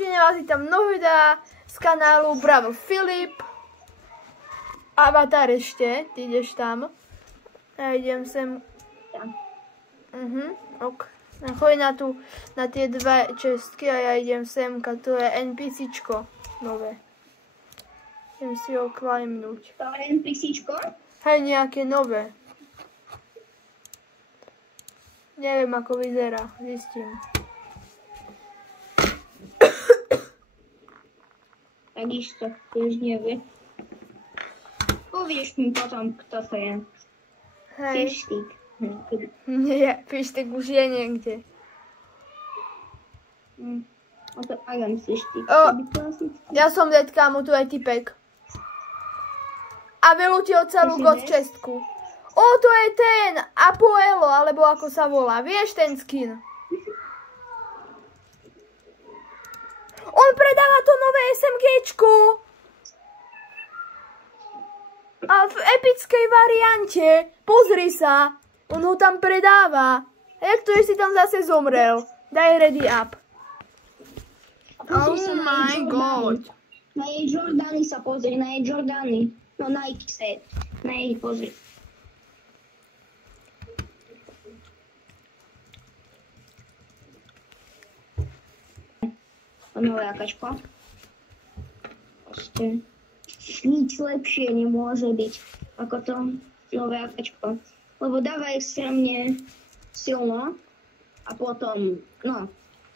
deň, vás vítam mnoho videa z kanálu Bravo Filip. Avatar ešte, ty ideš tam. Ja idem sem. Ok. Choď na tie dve čestky a ja idem semka, to je NPCčko nové. Idem si ho klajmnúť. To je NPCčko? Hej, nejaké nové. Neviem, ako vyzerá, zistím. Takisto, už nevie. Povieš mi potom, kto to je. Hej. Fištík. Nie, Fištík už je niekde. A to Alan Fištík. Ja som dead, kámo, tu je typek. A vylútil celú god čestku. O, to je ten Apoelo, alebo ako sa volá. Vieš ten skin? On predáva to nové SMGčko. A v epickej variante. Pozri sa. On ho tam predáva. A jak to, že si tam zase zomrel? Daj ready up. Oh my god. Na jej Jordany sa pozri, na jej Jordany. No Nike set. Na jej pozri. Nové akačko. Proste nič lepšie nemôže byť ako to nové akačko. Lebo dáva extrémne silno a potom, no,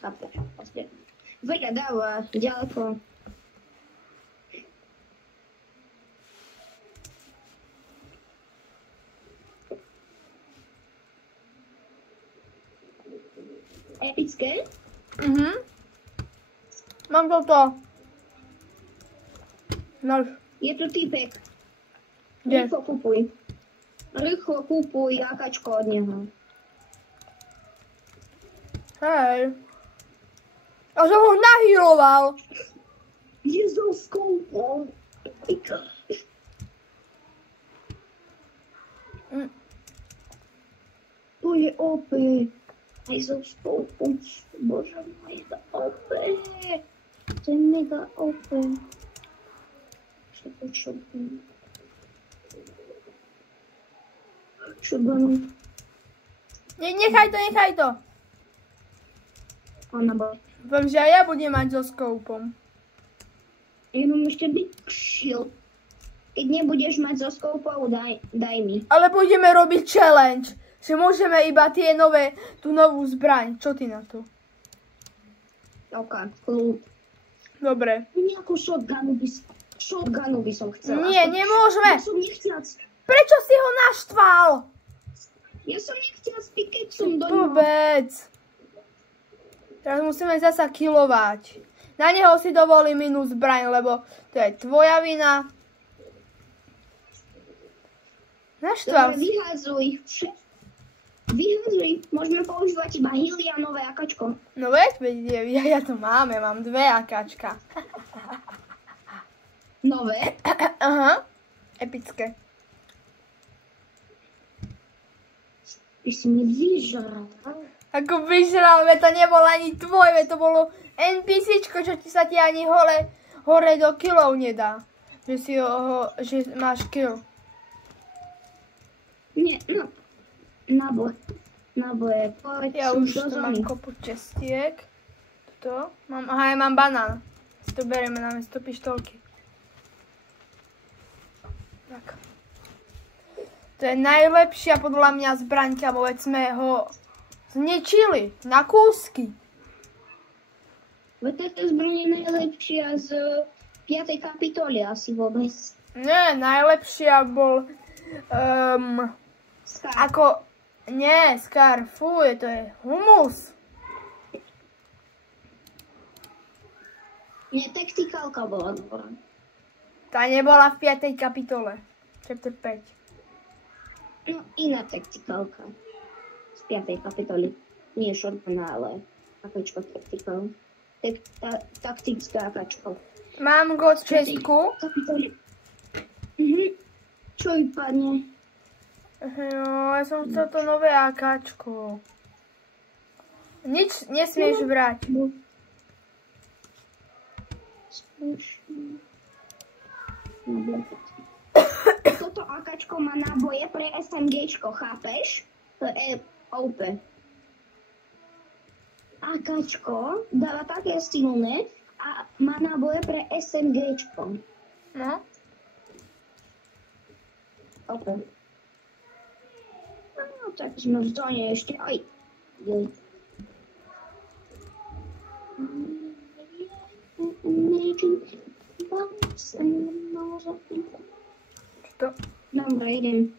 chápeš, proste. Veľa dáva ďaleko. Epické? Mám toto. No. Je tu typek. Kde? Rýchlo kupuj. Rýchlo kupuj akačko od neho. Hej. A som ho nahýloval. Je so skoupom. To je OP. Aj so skoupom. Bože, mega OP. To je mega OP. Šubanom. Nechaj to. Ona bola. Viem, že aj ja budem mať so skoupom. Jenom ešte byť shield. Keď nebudeš mať so skoupou, daj mi. Ale budeme robiť challenge. Že môžeme iba tie nové, tú novú zbraň. Čo ty na to? Ok, kľud. Dobre. Nejakú shotgunu by som chcela. Nie, nemôžeme. Ja som nechcela. Prečo si ho naštval? Ja som nechcela s pikecom do ňoho. Vôbec. Teraz musíme zasa killovať. Na neho si dovolím inú zbraň, lebo to je tvoja vina. Naštval Dobre, si. Vyhazuj. Môžeme používať iba healy a nové akačko. No veď, ja to mám, ja mám 2 akáčka. Nové? Aha, epické. Ty si mi vyžral. Ako vyžral, to nebolo ani tvoje, to bolo NPCčko, čo sa ti ani hore do killov nedá. Že máš kill. Nie, no. Naboje, poď. Ja už tu mám kopu čestiek. Toto. Aha, ja mám banán. Si to berieme na miesto pištolky. Tak. To je najlepšia podľa mňa zbraňka, bo veď sme ho zničili na kúsky. Veď táto zbraň je najlepšia z 5. kapitoly asi vôbec. Nie, najlepšia bol Scar. Nie, Scar, fuj, to je humus. Nie, taktikálka bola dobrá. Tá nebola v 5. kapitole. Chapter 5. No, iná taktikálka. Z 5. kapitoly. Nie shotgun, ale akačko taktikál. Taktická akačko. Mám god čestku. Kapitoly. Čo vypadne? Jo, ja som chcel to nové akáčko. Nič nesmieš brať. Toto AKčko má náboje pre SMGčko, chápeš? To je OP. AKčko dáva také silné a má náboje pre SMGčko. No. OP. No, tak sme v zóne ešte. Aj. Čo? Dobre, idem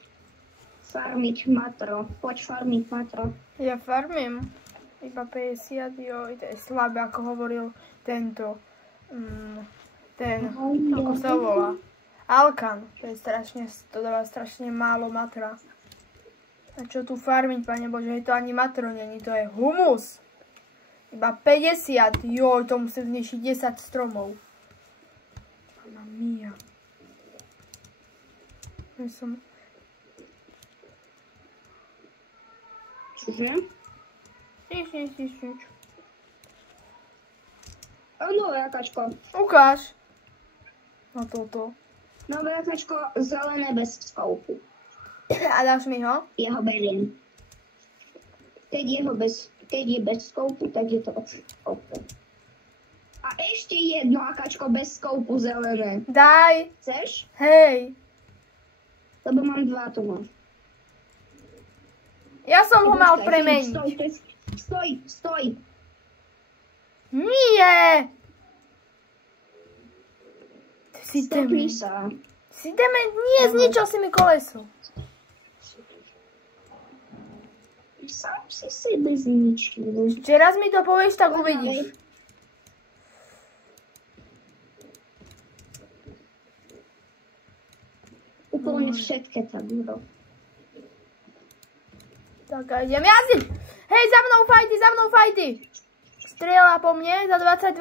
farmiť matro. Poď farmiť matro. Ja farmím. Iba 50, jo, to je slabé, ako hovoril tento. Ako sa volá. Alkan. To dáva strašne málo matra. A čo tu farmiť, pane Bože, to ani matro není, to je humus. Iba 50, joj, to musím zničiť 10 stromov. Mamma mia. Ja som... Čože? Nič. Nové AKčko. Ukáž. No toto. Nové AKčko, zelené bez skoupu. A dáš mi ho? Ja ho beriem. Keď je bez skoupu, tak je to OP. A ešte jedno AKčko bez skoupu zelené. Daj. Chceš? Hej. Lebo mám 2 tu máš. Ja som ho mal premeniť. Stoj. Nie. Si Stopni dement. sa. Si dement. Nie, zničil si mi koleso. Sám si sebe zničil. Ešte raz mi to povieš, tak uvidíš. Úplne všetké tam budú. Tak a idem jazdiť. Hej, za mnou fajty. Strieľa po mne za 22.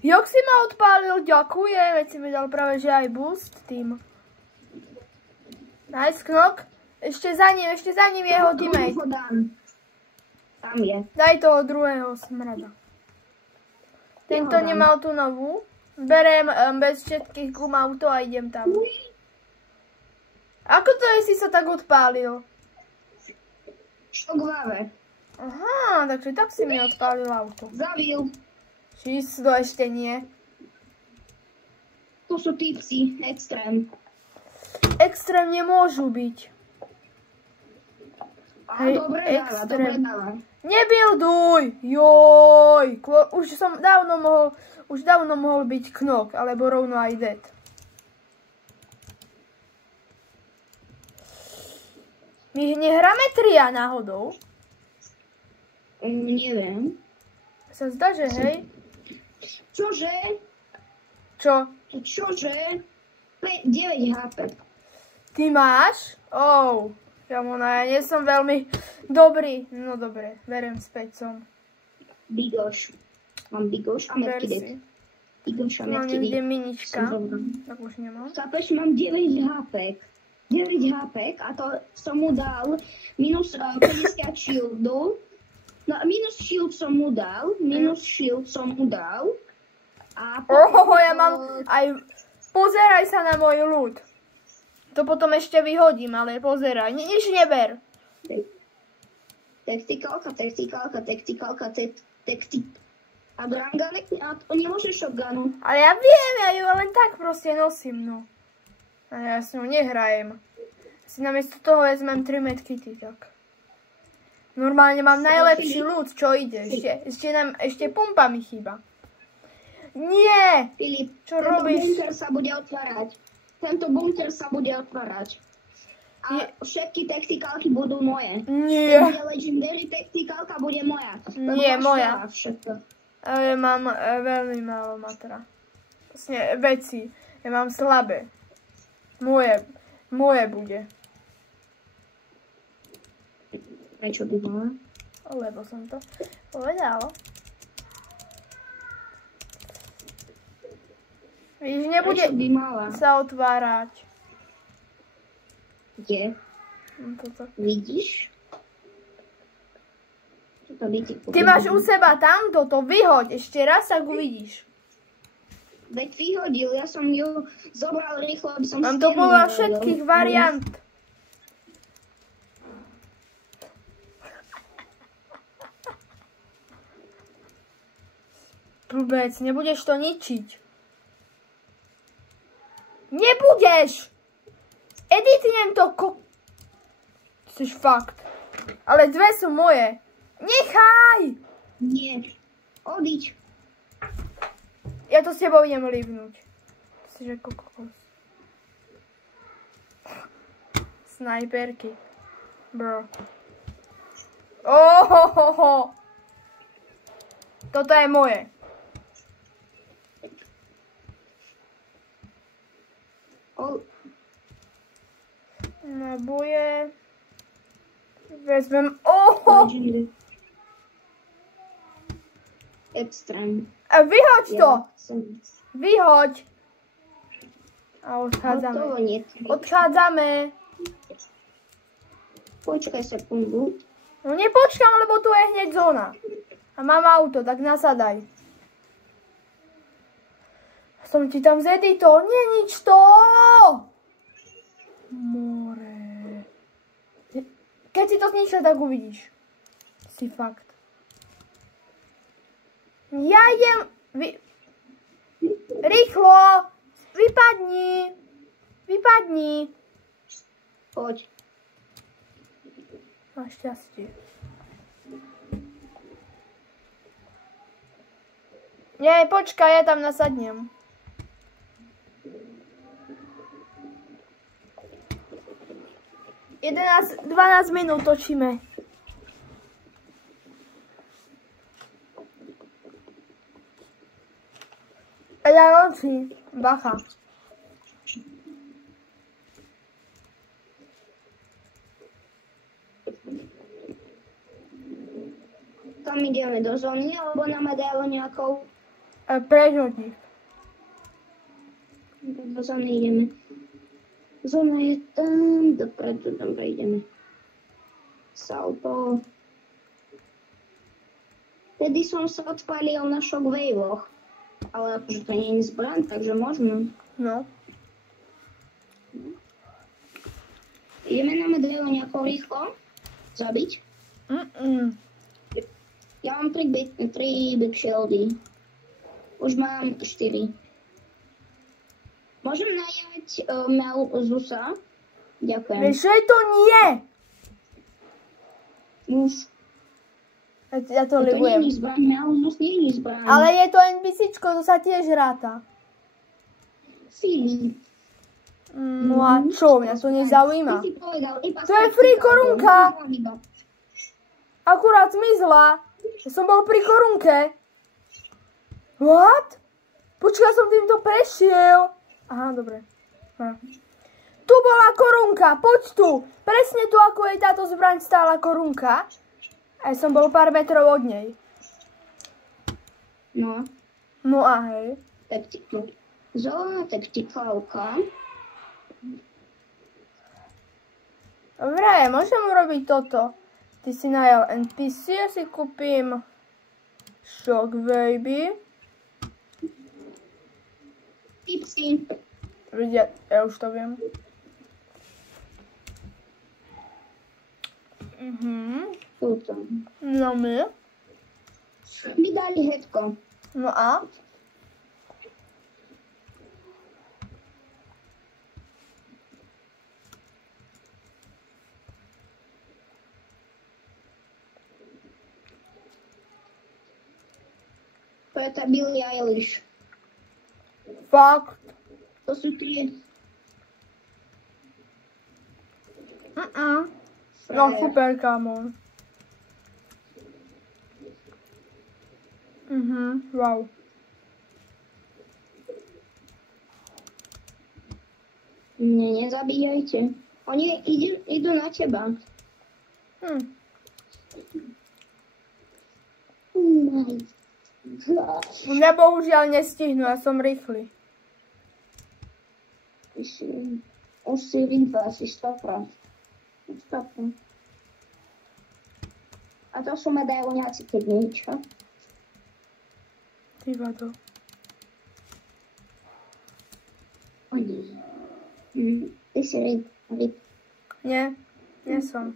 Jak si ma odpálil, ďakujem. Veď si mi dal práve, že aj boost tým. Nice knock. Ešte za ním jeho teammate. Tam je. Daj toho druhého smrada. Tento nemal tú novú. Berem bez všetkých gum auto a idem tam. Ako to je, si sa tak odpálil? Šokváve. Aha, takže tak si mi odpálil auto. Zabil. Číslo ešte nie. Tu sú typci, extrém. Extrém nemôžu byť. Hej, dobre dáva. Nebuilduj! Joj! Už dávno mohol byť knock, alebo rovno aj dead. My nehráme tria náhodou? Neviem. Sa zdá, že hej? Čože? Čo? Čože? 9 HP. Ty máš? Jamona, ja nie som veľmi dobrý. No dobre, beriem späť som. Bigoš. Mám bigoš a medkidek. Bigoš a Mám medkidek. niekde minička. Tak už nemám. Chápeš, mám 9 HP. 9 HP a to som mu dal minus 50 shieldu. No, minus shield som mu dal. A Ja mám aj... Pozeraj sa na môj ľud. To potom ešte vyhodím, ale pozeraj. Nič neber. Taktikálka. A dranganek, a to nemôže shotgunu. Ale ja viem, ja ju len tak proste nosím, no. A ja s ňou nehrajem. Si namiesto toho vezmem 3 medkity, tak. Normálne mám najlepší ľud, čo ide. Ešte pumpa mi chýba. Nie! Filip, čo robíš? Tento bunker sa bude otvárať. A všetky taktikálky budú moje. Nie. Legendary taktikálka bude moja. Nie, moja. Ja mám veľmi málo matra. Vlastne veci. Ja mám slabé. Moje bude. Prečo by mala? Lebo som to povedala. Víš, nebude sa otvárať. Kde? Toto. Vidíš? Ty máš u seba tamto, to vyhoď. Ešte raz, tak uvidíš. Veď vyhodil, ja som ju zobral rýchlo, aby som Mám to stenu podľa nevedel. všetkých variant. Blbec, nebudeš to ničiť. Nebudeš! Editnem to Jsi fakt. Ale dve sú moje. Nechaj! Nie. Odiď. Ja to s tebou idem livnúť. Si že kokos. Snajperky. Bro. Ohohoho. Toto je moje. Naboje. Vezmem. Oho! Extrém. A vyhoď to! Som... Vyhoď! A odchádzame. Hotovo, nie. Odchádzame. Počkaj sekundu. No nepočkám, lebo tu je hneď zóna. A mám auto, tak nasadaj. Som ti tam zeditol. Nie, nič to! More. Keď si to zničil, tak uvidíš. Si fakt. Ja idem... Rýchlo! Vypadni! Vypadni! Poď. Máš šťastie. Nie, počkaj, ja tam nasadnem. Jedenáct, 12 minút točíme. Ja noci, bacha. Tam ideme do zóny, alebo na medailu nejakou? Preč od nich. Do zóny ideme. Zóna je tam, dopredu, dobre, ideme. Salto. Vtedy som sa odpálil na shockwaveoch. Ale akože to nie je zbraň, takže môžeme. No. Ideme na medailu nejako rýchlo zabiť. Ja mám 3 big shieldy. Už mám 4. Môžem najať Mel Zusa? Ďakujem. Vieš, že to nie! Už. Ja to To libujem. nie je zbraň, Mel Zus nie je zbraň. Ale je to NPCčko, to sa tiež ráta. Filip. No a čo, mňa to nezaujíma. Ty si povedal, To je free korunka. Akurát zmizla. Ja som bol pri korunke. What? Počkaj, som týmto prešiel. Aha, dobre. Tu bola korunka, poď tu. Presne tu, ako jej táto zbraň stála korunka. A ja som bol pár metrov od nej. No, No a hej. tak ti tu. Zóna taktikálka. Dobre, môžem urobiť toto. Ty si najal NPC, ja si kúpim Shockwave. Tipsy. Ja už to viem. Tuto. No my. Mi dali hetko. No a? To je tá Billie Eilish. Fakt. To sú tie... No super, kámo. Wow. Mne nezabíjajte. Oni idú na teba. Oh my god. Mňa bohužiaľ nestihnú, ja som rýchly. Už si rýchla, si stopra. Stopra. A to sú medailoňáci, keď niečo. Ty vado. O nie. Ty si ryb. Nie, nie som.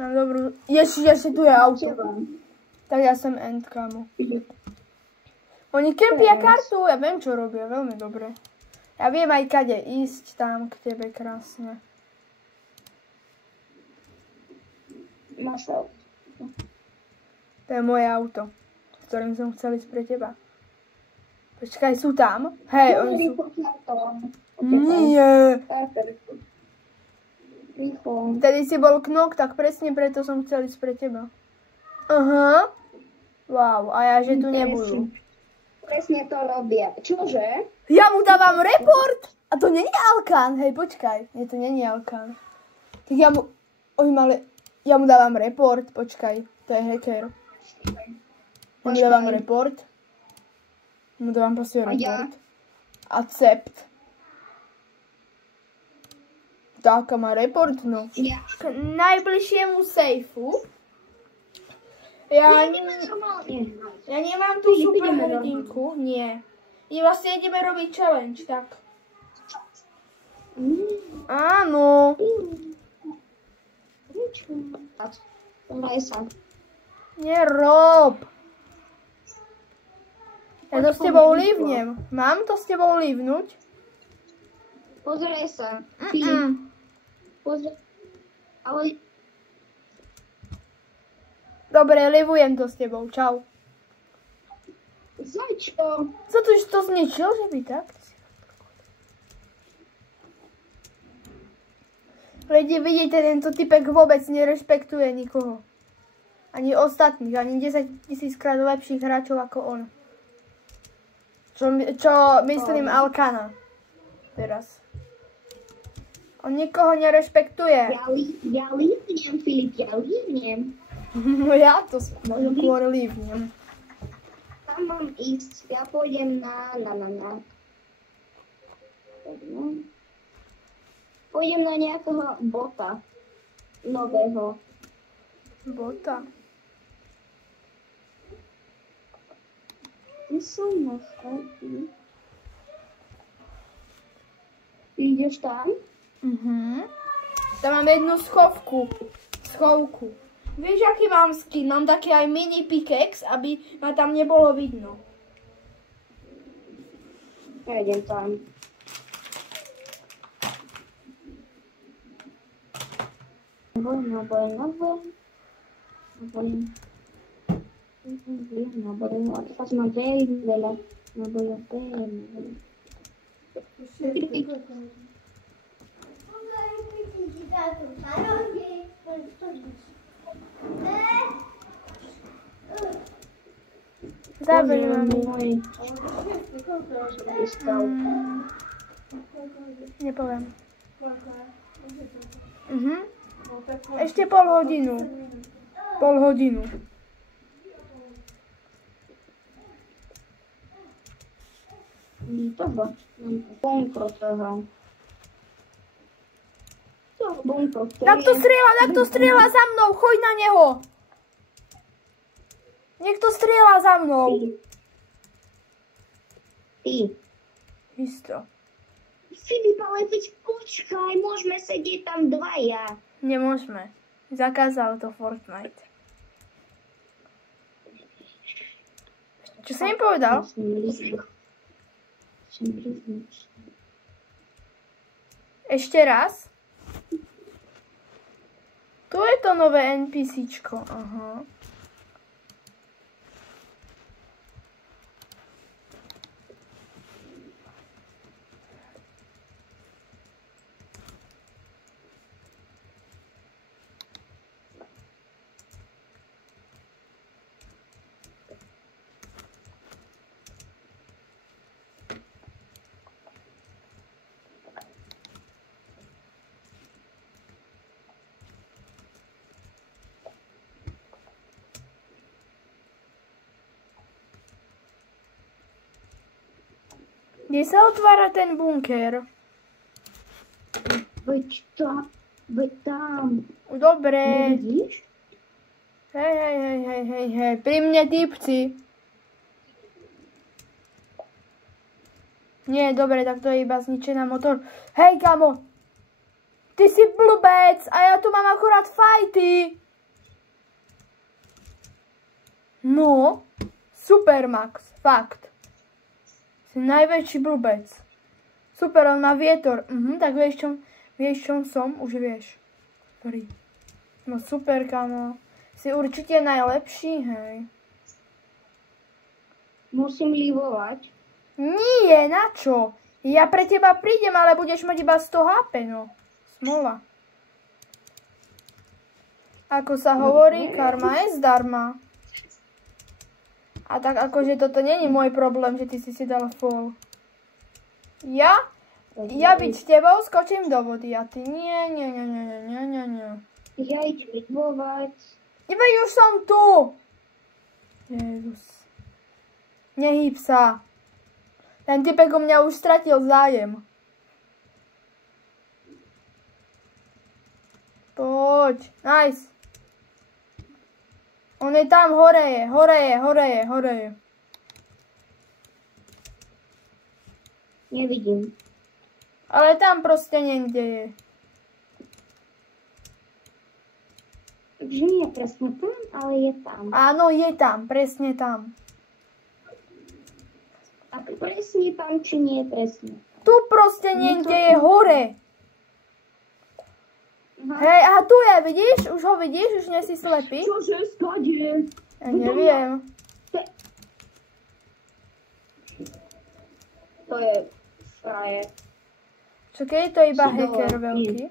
Mám dobrú... Ešte tu je auto. Tak ja som end, kamo. Oni kempia kartu, ja viem, čo robia, veľmi dobre. Ja viem aj kade ísť tam k tebe krásne. Máš auto. To je moje auto, s ktorým som chcel ísť pre teba. Počkaj, sú tam? Hej, oni sú... Nie. Rýchlo. Vtedy si bol knok, tak presne preto som chcel ísť pre teba. Aha. Wow, a ja, že tu nebudú. Presne to robia. Čože? Ja mu dávam report! A to není Alkan. Hej, počkaj. Nie, to není Alkan. Tak ja mu... Ja mu dávam report. Počkaj. To je hacker. Ja mu dávam report. Mu dávam proste report. Accept. Tak, má report, no. Ja. K najbližšiemu sejfu. Ja nemám tú super hrdinku. Nie. Vlastne ideme robiť challenge, tak. Áno. Nerob. Ja to s tebou livnem. Mám to s tebou livnúť? Pozeraj sa. Pozeraj. Ale... Dobre, livujem to s tebou. Čau. Za čo? Za to, že to zničil, že by tak? Lidi, vidíte, tento typek vôbec nerešpektuje nikoho. Ani ostatných, ani 10 000 krát lepších hráčov ako on. Čo myslím Alkana. Teraz. On nikoho nerešpektuje. Ja livnem, Filip, ja livnem. No ja to skôr livnem. Tam mám ísť, ja pôjdem na. Pôjdem na nejakého bota. Nového. Bota. Ty som na schopný. Ty ideš tam? Tam mám jednu schovku. Vieš, aký mám skin? Mám taký aj mini pickaxe, aby ma tam nebolo vidno. Ja idem tam. Nabolím. A teraz mám veľmi veľa. Nabolím veľmi veľa. Zaberiem. Nepoviem. Ešte pol hodinu. Toho. Bunko toho. Tak to strieľa za mnou, choď na neho. Nech to strieľa za mnou. Ty. Isto. Filip, ale veď počkaj, môžeme sedieť tam dvaja. Nemôžeme. Zakázal to Fortnite. Čo som im povedal? Ešte raz. Tu je to nové NPCčko. Aha. Kde sa otvára ten bunker? Veď tam. Dobre. Vidíš? Hej. Pri mne typci. Nie, dobre, tak to je iba zničená motor. Hej, kamo! Ty si blbec a ja tu mám akurát fajty. No, super, Max, fakt. Si najväčší blbec. Super, on má vietor. Tak vieš, čom som? Už vieš. Dobrý. No super, kamo. Si určite najlepší, hej. Musím livovať. Nie, na čo? Ja pre teba prídem, ale budeš mať iba 100 HP, no. Smola. Ako sa hovorí, karma je zdarma. A tak akože toto není môj problém, že ty si dal fall. Ja byť s tebou skočím do vody a ty nie. Ja idem livovať. Iba už som tu. Jezus. Nehýb sa. Ten typek u mňa už stratil zájem. Poď. Nice. On je tam, hore je. Nevidím. Ale tam proste niekde je. Takže nie je presne tam, ale je tam. Áno, je tam, presne tam. A presne tam, či nie je presne tam? Tu proste niekde je hore. Aha. Hej, a tu je, vidíš? Už ho vidíš? Už nie si slepý? Čože skladie? Ja neviem. To je frajer. Čo keď je to iba Si hacker dole, veľký?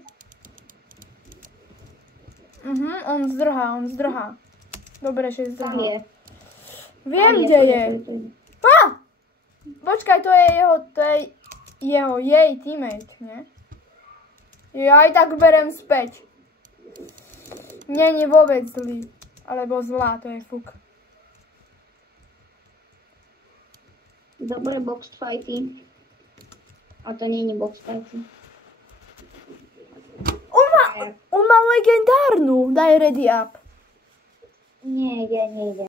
On zdrhá. Dobre, že Tam zdrhá. je. Viem, kde je. Počkaj, to je jej teammate, nie? Ja aj tak berem späť. Není vôbec zlý. Alebo zlá, to je fuk. Dobre, box fighty. A to nie je box fighty. On má legendárnu. Daj ready up. Nie.